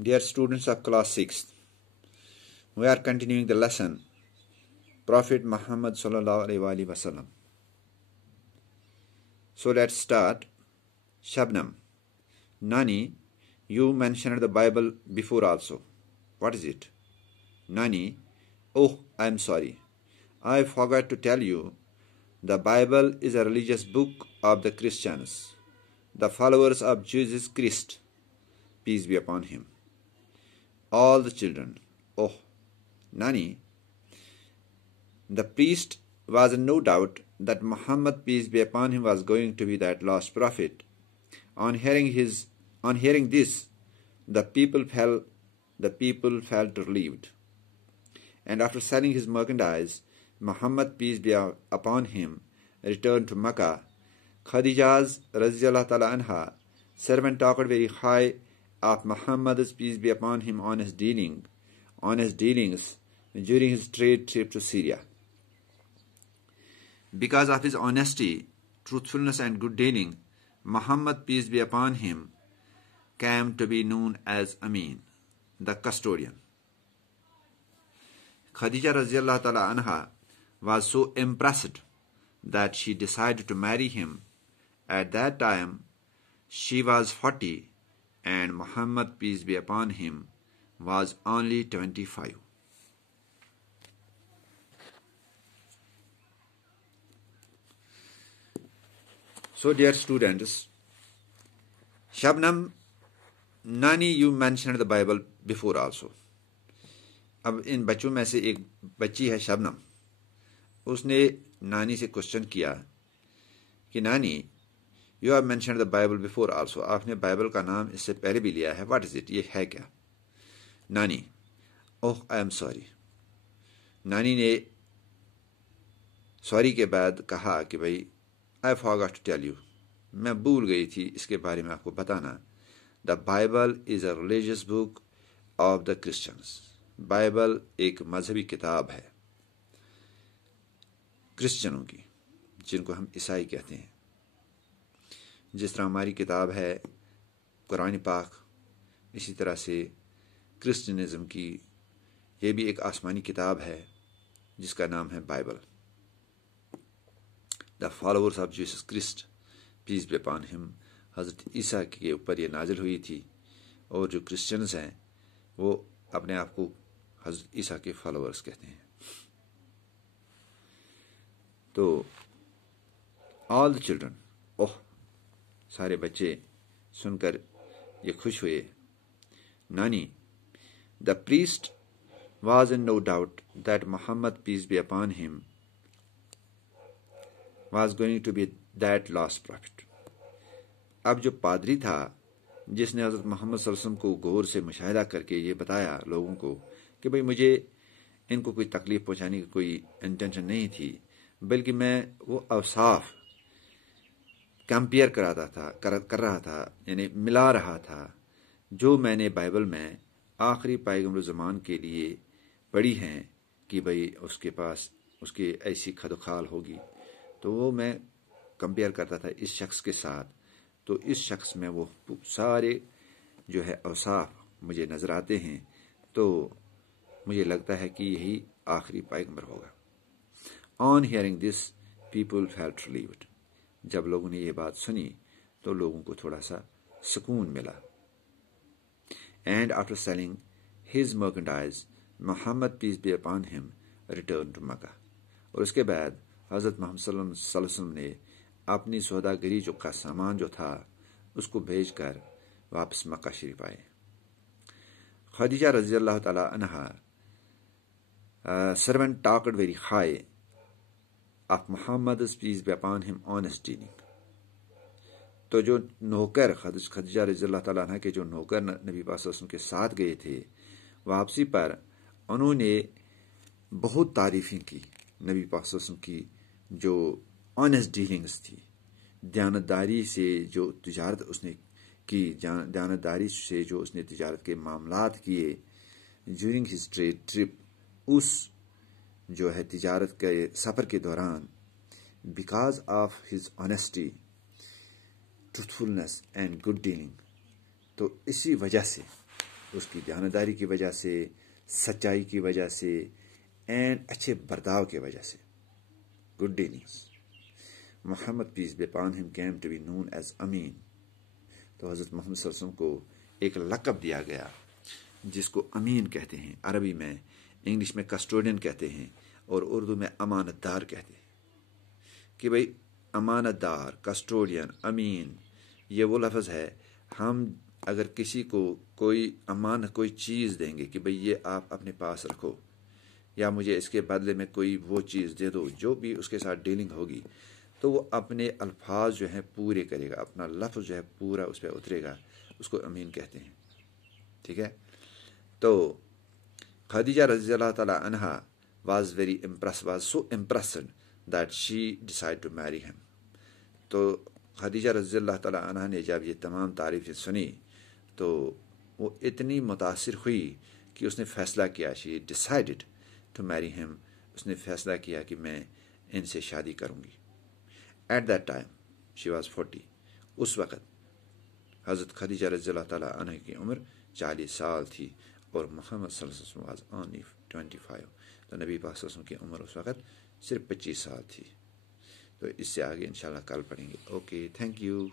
Dear students of class 6th, we are continuing the lesson Prophet Muhammad sallallahu alaihi wasallam. So let's start. Shabnam, Nani, you mentioned the Bible before also. What is it? Nani, oh, I am sorry. I forgot to tell you. The Bible is a religious book of the Christians, the followers of Jesus Christ, peace be upon him. All the children, oh, Nani, the priest was in no doubt that Muhammad, peace be upon him, was going to be that last prophet. On hearing this, the people felt relieved. And after selling his merchandise, Muhammad, peace be upon him, returned to Makkah. Khadija's Raziyallahu Ta'ala Anha servant talked very high of Muhammad's, peace be upon him, honest dealings during his trade trip to Syria. Because of his honesty, truthfulness and good dealing, Muhammad, peace be upon him, came to be known as Amin, the custodian. Khadija Raziyallahu Ta'ala Anha was so impressed that she decided to marry him. At that time, she was 40 and Muhammad, peace be upon him, was only 25. So dear students, Shabnam, Nani, you mentioned the Bible before also. اب ان بچوں میں سے ایک بچی ہے شبنم. اس نے نانی سے کوشچن کیا کہ نانی, you have mentioned the Bible before also, آپ نے بائبل کا نام اس سے پہلے بھی لیا ہے, واٹ از اٹ, یہ ہے کیا؟ نانی, اوہ آئی ایم سوری. نانی نے سوری کے بعد کہا کہ بھائی آئی فارگاٹ ٹو ٹیل یو, میں بھول گئی تھی اس کے بارے میں آپ کو بتانا. The Bible is a religious book of the Christians. Bible ایک مذہبی کتاب ہے کرسچنوں کی, جن کو ہم عیسائی کہتے ہیں. جس طرح ہماری کتاب ہے قرآن پاک, اسی طرح سے کرسچنزم کی یہ بھی ایک آسمانی کتاب ہے جس کا نام ہے Bible. The followers of Jesus Christ, peace be upon him, حضرت عیسیٰ کے اوپر یہ نازل ہوئی تھی, اور جو کرسچنز ہیں وہ اپنے آپ کو حضرت عیسیٰ کے فالوورز کہتے ہیں. تو آل دا چلڈرن, اوہ, سارے بچے سن کر یہ خوش ہوئے. نانی, the priest was in no doubt that Muhammad, peace be upon him, was going to be that last prophet. اب جو پادری تھا جس نے حضرت محمد صلی اللہ علیہ وسلم کو غور سے مشاہدہ کر کے یہ بتایا لوگوں کو کہ بھئی مجھے ان کو کوئی تکلیف پہنچانے کی کوئی انٹینشن نہیں تھی, بلکہ میں وہ اوصاف کمپیئر کر رہا تھا, یعنی ملا رہا تھا جو میں نے بائبل میں آخری پیغمبر زمان کے لیے پڑھی ہیں کہ بھئی اس کے پاس اس کی ایسی خد و خال ہوگی. تو وہ میں کمپیئر کرتا تھا اس شخص کے ساتھ. تو اس شخص میں وہ سارے جو ہے اوصاف مجھے نظر آتے ہیں, تو مجھے لگتا ہے کہ یہی آخری پیغمبر ہوگا. On hearing this people felt ریلیوڈ. جب لوگوں نے یہ بات سنی تو لوگوں کو تھوڑا سا سکون ملا. And after selling his merchandise, Muhammad, peace be upon him, return to Mecca. اور اس کے بعد حضرت محمد صلی اللہ علیہ وسلم نے اپنی سوداگری کا سامان جو تھا اس کو بھیج کر واپس مکہ شریف آئے. خدیجہ رضی اللہ تعالی عنہا servant talked very high of Muhammad's, peace be upon him, honest dealing. تو جو نوکر خدیجہ رضی اللہ تعالیٰ عنہ کے جو نوکر نبی پاک صلی اللہ علیہ وسلم کے ساتھ گئے تھے, واپسی پر انہوں نے بہت تعریفیں کی نبی پاک صلی اللہ علیہ وسلم کی, جو آنیسٹ ڈیلنگس تھی, دیانتداری سے جو تجارت اس نے کی, دیانتداری سے جو اس نے تجارت کے معاملات کیے ڈیورنگ ہز ٹریڈ ٹرپ, اس جو ہے تجارت کے سفر کے دوران, because of his honesty, truthfulness and good dealing. تو اسی وجہ سے اس کی دیانتداری کی وجہ سے، سچائی کی وجہ سے، اینڈ اچھے برتاؤ کی وجہ سے. Good dealings. Muhammad piece be upon him came to be known as Amin. تو حضرت محمد صلی اللہ علیہ وسلم کو ایک لقب دیا گیا جس کو امین کہتے ہیں، عربی میں، انگلش میں کسٹوڈین کہتے ہیں، اور اردو میں امانت دار کہتے ہیں. کہ بھئی امانت دار، کسٹوڈین، امین، یہ وہ لفظ ہے. ہم اگر کسی کو کوئی امانت، کوئی چیز دیں گے کہ بھئی یہ آپ اپنے پاس رکھو، یا مجھے اس کے بدلے میں کوئی وہ چیز دے دو، جو بھی اس کے ساتھ ڈیلنگ ہوگی، تو وہ اپنے الفاظ جو ہیں پورے کرے گا، اپنا لفظ جو ہے پورا اس پہ اترے گا. اس کو امین کہتے ہیں. ٹھیک ہے. تو خدیجہ رضی اللہ تعالیٰ عنہ was so impressed that she decided to marry him. تو خدیجہ رضی اللہ تعالیٰ عنہ نے جب یہ تمام تعریفیں سنی تو وہ اتنی متاثر ہوئی کہ اس نے فیصلہ کیا، she decided to marry him. اس نے فیصلہ کیا کہ میں ان سے شادی کروں گی. At that time she was 40. اس وقت حضرت خدیجہ رضی اللہ تعالیٰ عنہ کی عمر 40 سال تھی، اور محمد صلی اللہ علیہ وسلم was only 25. تو نبی پاک صلی اللہ علیہ وسلم کی عمر اس وقت صرف 25 سال تھی. تو اس سے آگے انشاءاللہ کل پڑھیں گے. Okay, thank you.